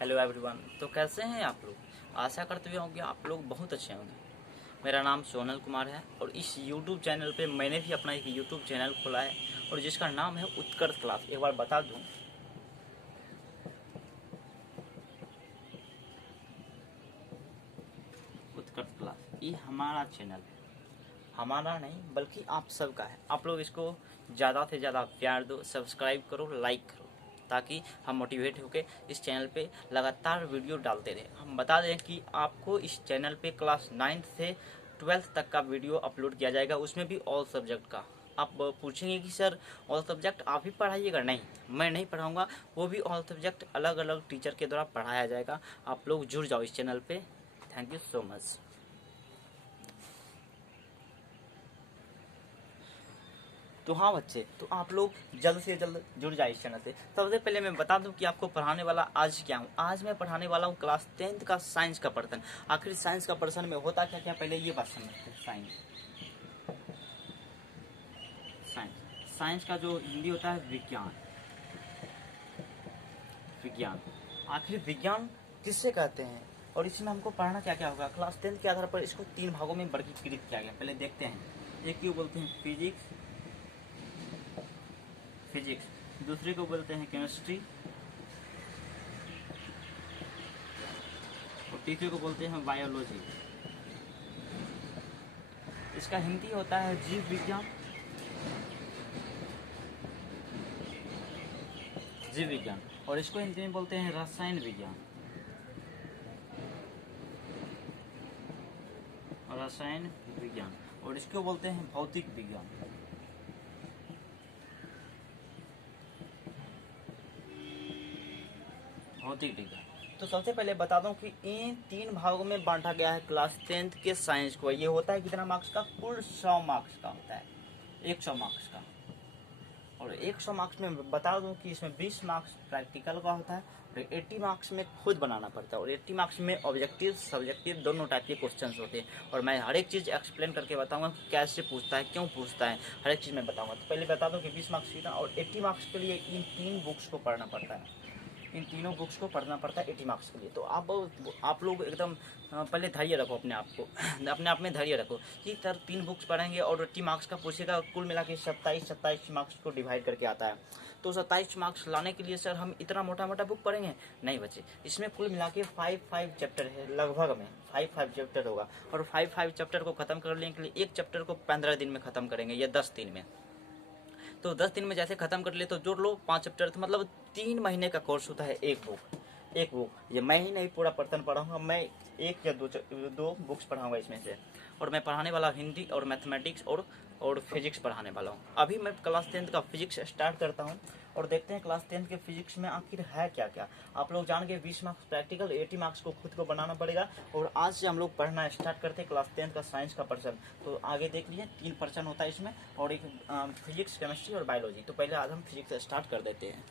Hello everyone. तो कैसे हैं आप लोग? आशा करते हुए होंगे आप लोग बहुत अच्छे होंगे। मेरा नाम सोनल कुमार है और इस यूट्यूब चैनल पे मैंने भी अपना एक यूट्यूब चैनल खोला है और जिसका नाम है उत्कर्ष क्लास। एक बार बता दूं, उत्कर्ष क्लास ये हमारा चैनल है। हमारा नहीं बल्कि आप सबका है। आप लोग इसको ज़्यादा से ज़्यादा प्यार दो, सब्सक्राइब करो, लाइक करो, ताकि हम मोटिवेट होकर इस चैनल पे लगातार वीडियो डालते रहे। हम बता दें कि आपको इस चैनल पे क्लास 9 से 12th तक का वीडियो अपलोड किया जाएगा, उसमें भी ऑल सब्जेक्ट का। आप पूछेंगे कि सर ऑल सब्जेक्ट आप ही पढ़ाइएगा? नहीं, मैं नहीं पढ़ाऊँगा, वो भी ऑल सब्जेक्ट अलग अलग टीचर के द्वारा पढ़ाया जाएगा। आप लोग जुड़ जाओ इस चैनल पर। Thank you so much. तो हाँ बच्चे, तो आप लोग जल्द से जल्द जुड़ जाए इस चैनल से। सबसे पहले मैं बता दूं कि आपको पढ़ाने वाला आज क्या हूँ। आज मैं पढ़ाने वाला हूँ क्लास 10th का साइंस का पर्सन। आखिर साइंस का पर्सन में होता क्या क्या, पहले ये बात समझते हैं। साइंस साइंस का जो हिंदी होता है विज्ञान। विज्ञान आखिर विज्ञान किससे कहते हैं और इसमें हमको पढ़ना क्या क्या होगा। क्लास 10th के आधार पर इसको 3 भागों में वर्गीकृत किया गया। पहले देखते हैं। एक क्यों बोलते हैं फिजिक्स, दूसरे को बोलते हैं केमिस्ट्री और तीसरे को बोलते हैं बायोलॉजी। इसका हिंदी होता है जीव विज्ञान। और इसको हिंदी में बोलते हैं रसायन विज्ञान। और इसको बोलते हैं भौतिक विज्ञान। तो सबसे पहले बता दूं कि इन 3 भागों में बांटा गया है क्लास 10th के साइंस को। ये होता है कितना मार्क्स का? कुल 100 मार्क्स का होता है, 100 मार्क्स का। और 100 मार्क्स में बता दूं कि इसमें 20 मार्क्स प्रैक्टिकल का होता है और 80 मार्क्स में खुद बनाना पड़ता है। और 80 मार्क्स में ऑब्जेक्टिव सब्जेक्टिव दोनों टाइप के क्वेश्चंस होते हैं। और मैं हर एक चीज़ एक्सप्लेन करके बताऊंगा कि कैसे पूछता है, क्यों पूछता है, हर एक चीज़ मैं बताऊंगा। तो पहले बता दूं कि 20 मार्क्स कितना, और 80 मार्क्स के लिए इन 3 बुक्स को पढ़ना पड़ता है। इन तीनों बुक्स को पढ़ना पड़ता है 80 मार्क्स के लिए। तो आप लोग एकदम पहले धैर्य रखो अपने आप को, अपने आप में धैर्य रखो कि सर 3 बुक्स पढ़ेंगे और 80 मार्क्स का पूछेगा। कुल मिला के 27 मार्क्स को डिवाइड करके आता है। तो 27 मार्क्स लाने के लिए सर हम इतना मोटा मोटा बुक पढ़ेंगे? नहीं बच्चे, इसमें कुल मिला के 5 चैप्टर है, लगभग में 5 चैप्टर होगा। और 5 चैप्टर को खत्म करने के लिए एक चैप्टर को 15 दिन में खत्म करेंगे या 10 दिन में। तो 10 दिन में जैसे खत्म कर ले तो जोड़ लो 5 चैप्टर, तो मतलब 3 महीने का कोर्स होता है एक बुक। ये मैं ही नहीं पूरा पर्सन पढ़ाऊंगा, मैं एक या दो बुक्स पढ़ाऊंगा इसमें से। और मैं पढ़ाने वाला हिंदी और मैथमेटिक्स और फिजिक्स पढ़ाने वाला हूँ। अभी मैं क्लास 10th का फिजिक्स स्टार्ट करता हूँ और देखते हैं क्लास 10th के फिजिक्स में आखिर है क्या क्या। आप लोग जान गए 20 मार्क्स प्रैक्टिकल, 80 मार्क्स को खुद को बनाना पड़ेगा। और आज से हम लोग पढ़ना स्टार्ट करते हैं क्लास 10th का साइंस का पर्सन। तो आगे देख लीजिए 3 पर्सन होता है इसमें, और एक फिजिक्स, केमिस्ट्री और बायोलॉजी। तो पहले आज हम फिजिक्स स्टार्ट कर देते हैं।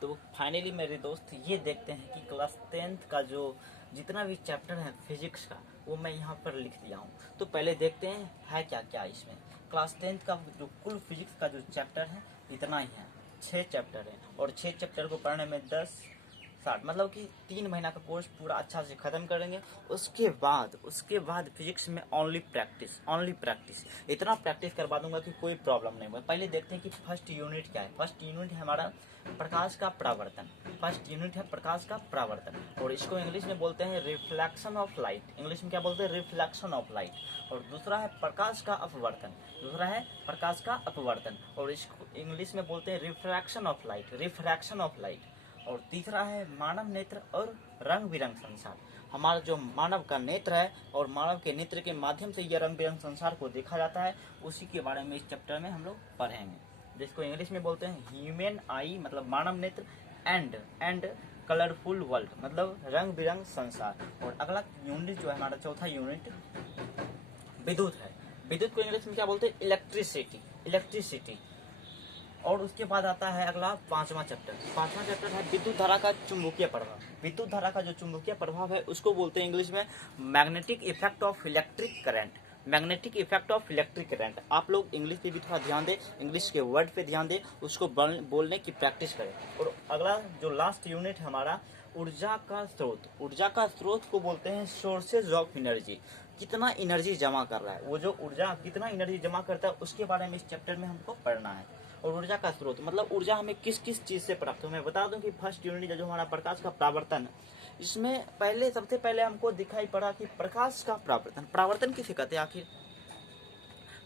तो फाइनली मेरे दोस्त ये देखते हैं कि क्लास 10th का जो जितना भी चैप्टर है फिजिक्स का, वो मैं यहाँ पर लिख दिया हूँ। तो पहले देखते हैं है क्या क्या इसमें। क्लास 10th का जो कुल फिजिक्स का जो चैप्टर है इतना ही है, 6 चैप्टर है। और 6 चैप्टर को पढ़ने में 10-60 मतलब कि 3 महीना का कोर्स पूरा अच्छा से खत्म करेंगे। उसके बाद फिजिक्स में ओनली प्रैक्टिस, इतना प्रैक्टिस करवा दूंगा कि कोई प्रॉब्लम नहीं होगा। पहले देखते हैं कि फर्स्ट यूनिट क्या है। फर्स्ट यूनिट है हमारा प्रकाश का परावर्तन। और इसको इंग्लिश में बोलते हैं रिफ्लेक्शन ऑफ लाइट। इंग्लिश में क्या बोलते हैं? Reflection of light. और दूसरा है प्रकाश का अपवर्तन। और इसको इंग्लिश में बोलते हैं रिफ्रैक्शन ऑफ लाइट। और तीसरा है मानव नेत्र और रंग बिरंग संसार। हमारा जो मानव का नेत्र है और मानव के नेत्र के माध्यम से यह रंग बिरंग संसार को देखा जाता है, उसी के बारे में इस चैप्टर में हम लोग पढ़ेंगे, जिसको इंग्लिश में बोलते हैं ह्यूमन आई मतलब मानव नेत्र, एंड कलरफुल वर्ल्ड मतलब रंग बिरंग संसार। और अगला यूनिट जो है हमारा चौथा यूनिट विद्युत है। विद्युत को इंग्लिश में क्या बोलते हैं? इलेक्ट्रिसिटी। और उसके बाद आता है अगला 5वां चैप्टर है विद्युत धारा का चुंबकीय प्रभाव। विद्युत धारा का जो चुंबकीय प्रभाव है उसको बोलते हैं इंग्लिश में magnetic effect of electric current. Magnetic effect of electric current. आप लोग इंग्लिश पे भी थोड़ा ध्यान दें, इंग्लिश के वर्ड पे ध्यान दें, उसको बोलने की प्रैक्टिस करें। और अगला जो लास्ट यूनिट हमारा ऊर्जा का स्रोत। ऊर्जा का स्रोत को बोलते हैं सोर्सेज ऑफ एनर्जी। कितना एनर्जी जमा कर रहा है, वो जो ऊर्जा कितना एनर्जी जमा करता है उसके बारे में इस चैप्टर में हमको पढ़ना है। और ऊर्जा का स्रोत मतलब ऊर्जा हमें किस किस चीज से प्राप्त हो। मैं बता दूं कि फर्स्ट यूनिट जो हमारा प्रकाश का परावर्तन, इसमें पहले सबसे पहले हमको दिखाई पड़ा कि प्रकाश का परावर्तन, परावर्तन किसे कहते हैं आखिर।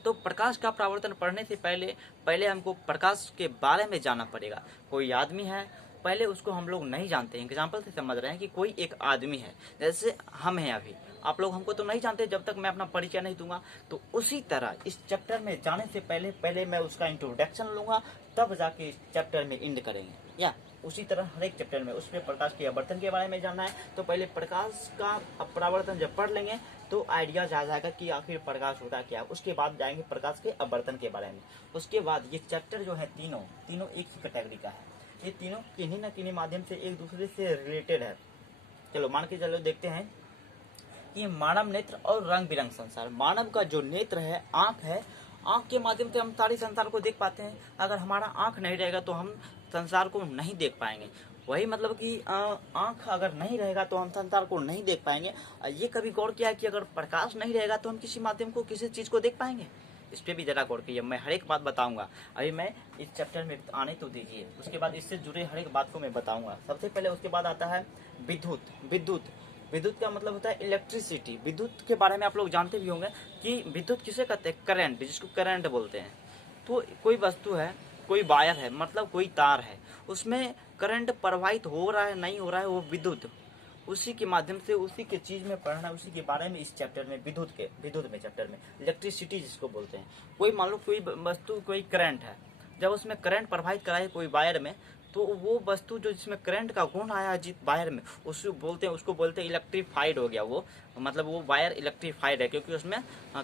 तो प्रकाश का परावर्तन पढ़ने से पहले हमको प्रकाश के बारे में जानना पड़ेगा। कोई आदमी है, पहले उसको हम लोग नहीं जानते हैं। एग्जाम्पल से समझ रहे हैं कि कोई एक आदमी है, जैसे हम हैं अभी, आप लोग हमको तो नहीं जानते जब तक मैं अपना परिचय नहीं दूंगा। तो उसी तरह इस चैप्टर में जाने से पहले मैं उसका इंट्रोडक्शन लूंगा, तब जाके इस चैप्टर में एंड करेंगे। या उसी तरह हर एक चैप्टर में उसमें प्रकाश के आवर्तन के बारे में जानना है, तो पहले प्रकाश का परावर्तन जब पढ़ लेंगे तो आइडिया आ जाएगा कि आखिर प्रकाश होता क्या है। उसके बाद जाएंगे प्रकाश के आवर्तन के बारे में। उसके बाद ये चैप्टर जो है तीनों एक ही कैटेगरी का है। ये तीनों किन्हीं न किन्हीं माध्यम से एक दूसरे से रिलेटेड है। चलो मान के चलो देखते हैं कि मानव नेत्र और रंग बिरंग संसार। मानव का जो नेत्र है, आंख है, आंख के माध्यम से हम सारे संसार को देख पाते हैं। अगर हमारा आंख नहीं रहेगा तो हम संसार को नहीं देख पाएंगे। वही मतलब कि आंख अगर नहीं रहेगा तो हम संसार को नहीं देख पाएंगे। ये कभी गौर किया है कि अगर प्रकाश नहीं रहेगा तो हम किसी माध्यम को, किसी चीज को देख पाएंगे। इस पर भी जरा गौर कीजिए, मैं हर एक बात बताऊंगा। अभी मैं इस चैप्टर में आने तो दीजिए, उसके बाद इससे जुड़े हर एक बात को मैं बताऊंगा। सबसे पहले उसके बाद आता है विद्युत। विद्युत का मतलब होता है इलेक्ट्रिसिटी। विद्युत के बारे में आप लोग जानते भी होंगे कि विद्युत किसे कहते हैं, करंट, जिसको करंट बोलते हैं। तो कोई वस्तु है, कोई वायर है, मतलब कोई तार है, उसमें करंट प्रवाहित हो रहा है नहीं हो रहा है, वो विद्युत, उसी के माध्यम से उसी के चीज में पढ़ना, उसी के बारे में इस चैप्टर में विद्युत में चैप्टर में इलेक्ट्रिसिटी जिसको बोलते हैं। कोई मान लो कोई वस्तु, कोई करंट है, जब उसमें करंट प्रवाहित करा है कोई वायर में, तो वो वस्तु जो जिसमें करंट का गुण आया है जिस वायर में, उसको बोलते हैं इलेक्ट्रीफाइड हो गया। वो मतलब वो वायर इलेक्ट्रीफाइड है क्योंकि उसमें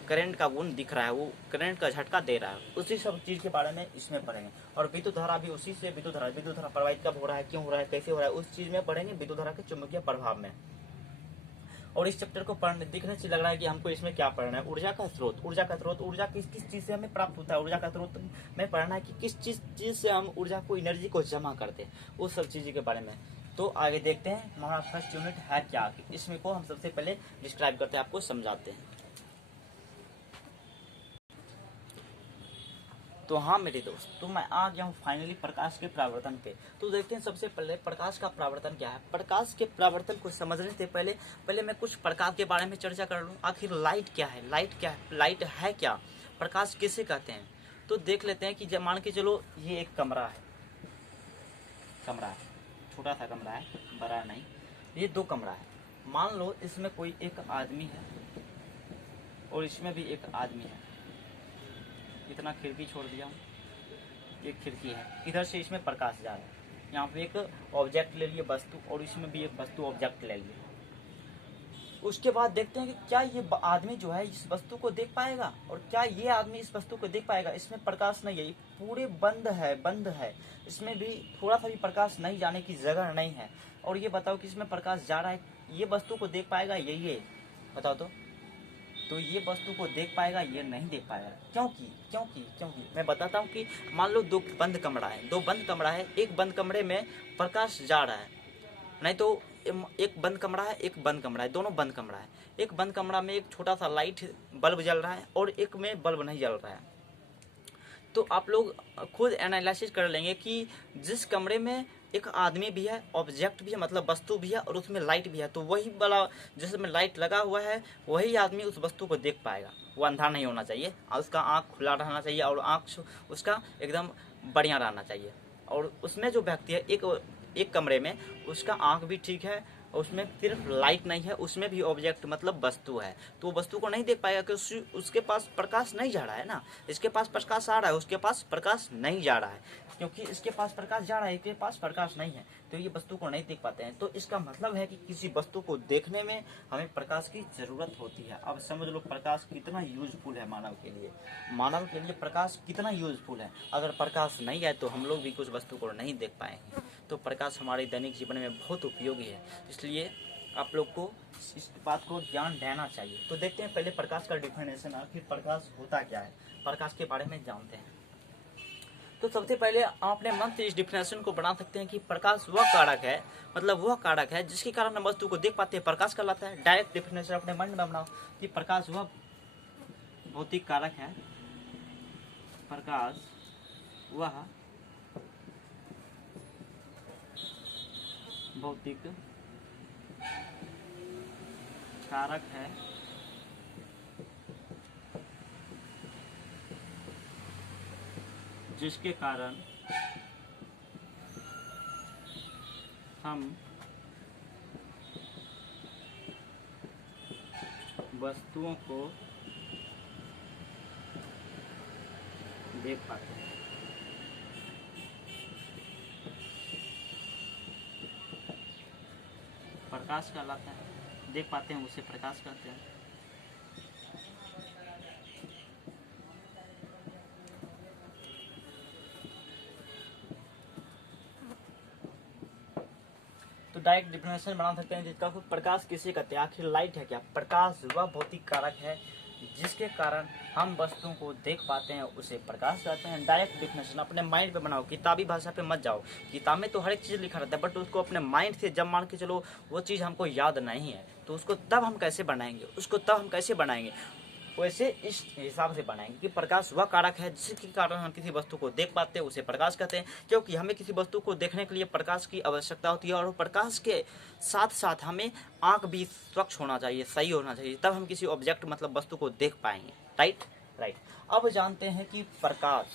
करंट का गुण दिख रहा है, वो करंट का झटका दे रहा है। उसी सब चीज के बारे में इसमें पढ़ेंगे। और विद्युत धारा भी उसी से, विद्युत धारा प्रवाहित कब हो रहा है, क्यों हो रहा है, कैसे हो रहा है, उस चीज में पढ़ेंगे, विद्युत धारा के चुंबकीय प्रभाव में। और इस चैप्टर को पढ़ने दिखने से लग रहा है कि हमको इसमें क्या पढ़ना है, ऊर्जा का स्रोत। ऊर्जा किस किस चीज से हमें प्राप्त होता है। ऊर्जा का स्रोत में पढ़ना है कि किस चीज से हम ऊर्जा को, एनर्जी को जमा करते हैं, उस सब चीज के बारे में। तो आगे देखते हैं हमारा फर्स्ट यूनिट है क्या, इसमें को हम सबसे पहले डिस्क्राइब करते हैं, आपको समझाते हैं। तो हाँ मेरे दोस्त, तो मैं आ गया हूँ फाइनली प्रकाश के परावर्तन पे। तो देखते हैं सबसे पहले प्रकाश का परावर्तन क्या है। प्रकाश के परावर्तन को समझने से पहले मैं कुछ प्रकाश के बारे में चर्चा कर लूँ। आखिर लाइट क्या है, लाइट है क्या, प्रकाश किसे कहते हैं। तो देख लेते हैं कि जब मान के चलो ये एक कमरा है, छोटा सा कमरा है, बड़ा नहीं, ये दो कमरा है। मान लो इसमें कोई एक आदमी है और इसमें भी एक आदमी है। इतना खिड़की छोड़ दिया हूँ, एक खिड़की है, इधर से इसमें प्रकाश जा रहा है। यहाँ पे एक ऑब्जेक्ट ले लिए वस्तु, और इसमें भी एक वस्तु ऑब्जेक्ट ले लिए। उसके बाद देखते हैं कि क्या ये आदमी जो है इस वस्तु को देख पाएगा, और क्या ये आदमी इस वस्तु को देख पाएगा। इसमें प्रकाश नहीं है, ये पूरे बंद है। इसमें भी थोड़ा सा भी प्रकाश नहीं जाने की जगह नहीं है। और ये बताओ कि इसमें प्रकाश जा रहा है, ये वस्तु को देख पाएगा ये बताओ तो ये वस्तु को देख पाएगा, ये नहीं देख पाएगा। क्योंकि मैं बताता हूँ कि मान लो दो बंद कमरा है, एक बंद कमरे में प्रकाश जा रहा है, नहीं तो एक बंद कमरा है, एक बंद कमरा है, दोनों बंद कमरा है। एक बंद कमरा में एक छोटा सा लाइट बल्ब जल रहा है और एक में बल्ब नहीं जल रहा है। तो आप लोग खुद एनालिसिस कर लेंगे कि जिस कमरे में एक आदमी भी है, ऑब्जेक्ट भी है, मतलब वस्तु भी है, और उसमें लाइट भी है, तो वही वाला जिसमें लाइट लगा हुआ है वही आदमी उस वस्तु को देख पाएगा। वो अंधा नहीं होना चाहिए, उसका आँख खुला रहना चाहिए और आँख उसका एकदम बढ़िया रहना चाहिए। और उसमें जो व्यक्ति है एक कमरे में, उसका आँख भी ठीक है, उसमें सिर्फ लाइट नहीं है, उसमें भी ऑब्जेक्ट मतलब वस्तु है, तो वस्तु को नहीं देख पाएगा कि उसके पास प्रकाश नहीं जा रहा है ना। इसके पास प्रकाश आ रहा है, उसके पास प्रकाश नहीं जा रहा है, क्योंकि इसके पास प्रकाश जा रहा है, इसके पास प्रकाश नहीं है, तो ये वस्तु को नहीं देख पाते हैं। तो इसका मतलब है कि किसी वस्तु को देखने में हमें प्रकाश की जरूरत होती है। अब समझ लो प्रकाश कितना यूजफुल है मानव के लिए प्रकाश कितना यूजफुल है। अगर प्रकाश नहीं है तो हम लोग भी कुछ वस्तु को नहीं देख पाएंगे। तो प्रकाश हमारे दैनिक जीवन में बहुत उपयोगी है, इसलिए आप लोग को इस बात को ज्ञान रहना चाहिए। तो देखते हैं पहले प्रकाश का डिफिनेशन, आखिर प्रकाश होता क्या है, प्रकाश के बारे में जानते हैं। तो सबसे पहले आप अपने मन से इस डिफिनेशन को बना सकते हैं कि प्रकाश वह कारक है, मतलब वह कारक है जिसके कारण हम वस्तु को देख पाते हैं, प्रकाश कहलाता है। डायरेक्ट डिफिनेशन अपने मन में बनाओ कि प्रकाश वह भौतिक कारक है, प्रकाश वह भौतिक कारक है जिसके कारण हम वस्तुओं को देख पाते हैं। प्रकाश कहलाता है, देख पाते हैं उसे प्रकाश कहते हैं। तो डायरेक्ट डिफिनेशन बना सकते हैं जिसका प्रकाश किसे कहते हैं। आखिर लाइट है क्या? प्रकाश वह भौतिक कारक है जिसके कारण हम वस्तुओं को देख पाते हैं, उसे प्रकाश कहते हैं। डायरेक्ट डिफिनेशन अपने माइंड पे बनाओ, किताबी भाषा पे मत जाओ। किताब में तो हर एक चीज़ लिखा रहता है, बट उसको अपने माइंड से जब मान के चलो वो चीज़ हमको याद नहीं है तो उसको तब हम कैसे बनाएंगे, वैसे इस हिसाब से बनाएंगे कि प्रकाश वह कारक है जिसके कारण हम किसी वस्तु को देख पाते हैं, उसे प्रकाश कहते हैं। क्योंकि हमें किसी वस्तु को देखने के लिए प्रकाश की आवश्यकता होती है, और प्रकाश के साथ साथ हमें आंख भी स्वच्छ होना चाहिए, सही होना चाहिए, तब हम किसी ऑब्जेक्ट मतलब वस्तु को देख पाएंगे। राइट। अब जानते हैं कि प्रकाश,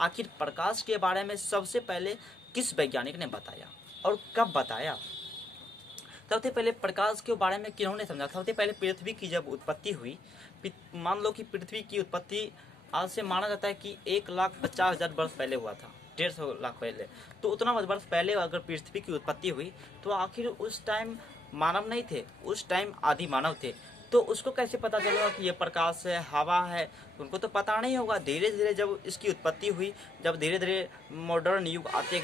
आखिर प्रकाश के बारे में सबसे पहले किस वैज्ञानिक ने बताया और कब बताया। सबसे पहले प्रकाश के बारे में किन्होंने समझा? सबसे पहले पृथ्वी की जब उत्पत्ति हुई, मान लो कि पृथ्वी की उत्पत्ति आज से माना जाता है कि 1,50,000 वर्ष पहले हुआ था, 150 लाख पहले। तो उतना वर्ष पहले अगर पृथ्वी की उत्पत्ति हुई तो आखिर उस टाइम मानव नहीं थे, उस टाइम आदि मानव थे। तो उसको कैसे पता चलेगा कि ये प्रकाश है, हवा है? उनको तो पता नहीं होगा। धीरे धीरे जब इसकी उत्पत्ति हुई, जब धीरे धीरे मॉडर्न युग आते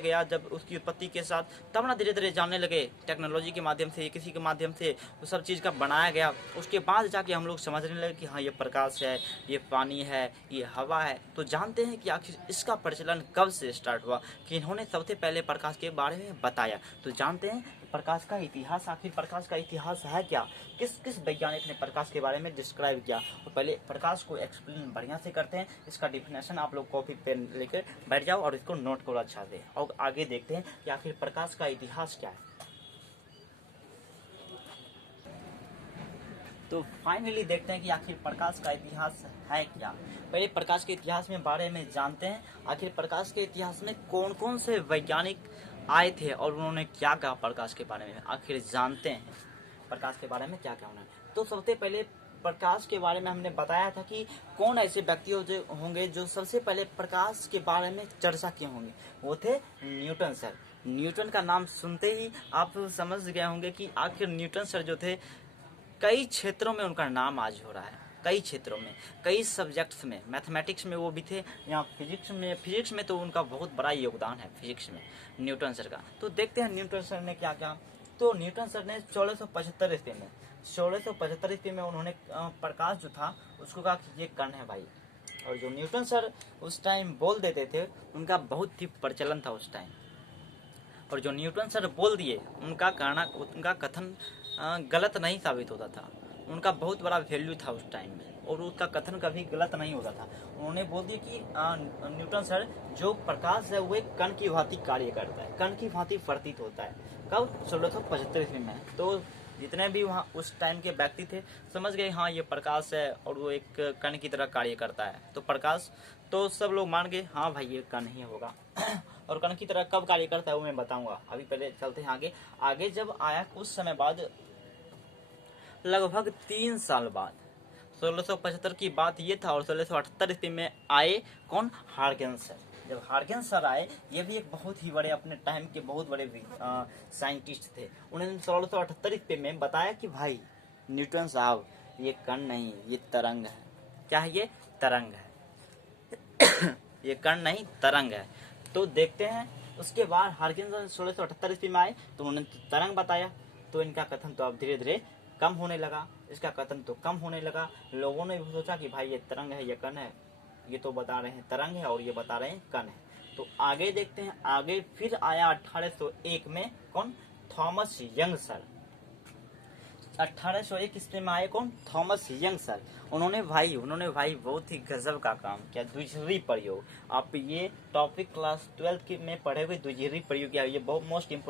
गया, जब उसकी उत्पत्ति के साथ तब ना धीरे धीरे जानने लगे टेक्नोलॉजी के माध्यम से, किसी के माध्यम से वो सब चीज़ का बनाया गया। उसके बाद जाके हम लोग समझने लगे कि हाँ ये प्रकाश है, ये पानी है, ये हवा है। तो जानते हैं कि आखिर इसका प्रचलन कब से स्टार्ट हुआ, कि इन्होंने सबसे पहले प्रकाश के बारे में बताया। तो जानते हैं प्रकाश का इतिहास। आखिर प्रकाश का इतिहास है क्या, किस किस वैज्ञानिक ने प्रकाश के बारे में डिस्क्राइब किया। तो पहले प्रकाश को एक्सप्लेन बढ़िया से करते हैं। इसका डिफिनेशन आप लोग कॉपी पेन लेकर बैठ जाओ और इसको नोट करो अच्छा से, और आगे देखते हैं कि आखिर प्रकाश का इतिहास क्या है। तो फाइनली देखते हैं कि आखिर प्रकाश का इतिहास है क्या। पहले प्रकाश के इतिहास में बारे में जानते हैं। आखिर प्रकाश के इतिहास में कौन कौन से वैज्ञानिक आए थे और उन्होंने क्या कहा प्रकाश के बारे में, आखिर जानते हैं प्रकाश के बारे में क्या क्या उन्होंने। तो सबसे पहले प्रकाश के बारे में हमने बताया था कि कौन ऐसे व्यक्ति होंगे जो सबसे पहले प्रकाश के बारे में चर्चा किए होंगे। वो थे न्यूटन सर। न्यूटन का नाम सुनते ही आप समझ गए होंगे कि आखिर न्यूटन सर जो थे, कई क्षेत्रों में उनका नाम आज हो रहा है, कई क्षेत्रों में, कई सब्जेक्ट्स में। मैथमेटिक्स में वो भी थे, यहाँ फिजिक्स में तो उनका बहुत बड़ा योगदान है फिजिक्स में न्यूटन सर का। तो देखते हैं न्यूटन सर ने क्या क्या। तो न्यूटन सर ने 1675 ईस्वी में उन्होंने प्रकाश जो था उसको कहा कि ये कण है भाई। और जो न्यूटन सर उस टाइम बोल देते थे उनका बहुत ही प्रचलन था उस टाइम। और जो न्यूटन सर बोल दिए उनका कथन गलत नहीं साबित होता था, उनका बहुत बड़ा वैल्यू था उस टाइम में, और उसका कथन कभी गलत नहीं होता था। उन्होंने बोल दिया कि न्यूटन सर जो प्रकाश है वो एक कण की भांति कार्य करता है, कण की भांति प्रतीत होता है। कब? 1675 ईस्वी में। तो जितने भी वहाँ उस टाइम के व्यक्ति थे समझ गए हाँ ये प्रकाश है और वो एक कण की तरह कार्य करता है। तो प्रकाश, तो सब लोग मान गए हाँ भाई ये कण ही होगा। और कण की तरह कब कार्य करता है वो मैं बताऊंगा। अभी पहले चलते हैं आगे जब आया कुछ समय बाद, लगभग 3 साल बाद, 1675 की बात ये था। और 1678 ईस्वी में आए कौन? हार्गेंस सर। जब हार्गेंस सर आए, ये भी एक बहुत ही बड़े अपने टाइम के बहुत बड़े साइंटिस्ट थे। उन्होंने 1678 ईस्वी में बताया कि भाई न्यूटन साहब ये कण नहीं, ये तरंग है। क्या है ये? तरंग है। ये कण नहीं तरंग है। तो देखते हैं उसके बाद हार्गेंस सर 1678 ईस्वी में आए तो उन्होंने तरंग बताया। तो इनका कथन तो अब धीरे धीरे कम होने लगा, इसका कथन तो कम होने लगा। लोगों ने भी सोचा कि भाई ये तरंग है, ये कण है, ये तो बता रहे हैं तरंग है और ये बता रहे हैं कण है। तो आगे देखते हैं, आगे फिर आया 1801 में कौन, थॉमस यंग सर। 1801 ईस्वी में आए कौन, थॉमस यंग सर। उन्होंने भाई बहुत ही गजब का काम किया, द्विजीवी प्रयोग। आप ये टॉपिक क्लास 12 में पढ़े हुए द्विजीवी प्रयोग किया, ये बहुत मोस्ट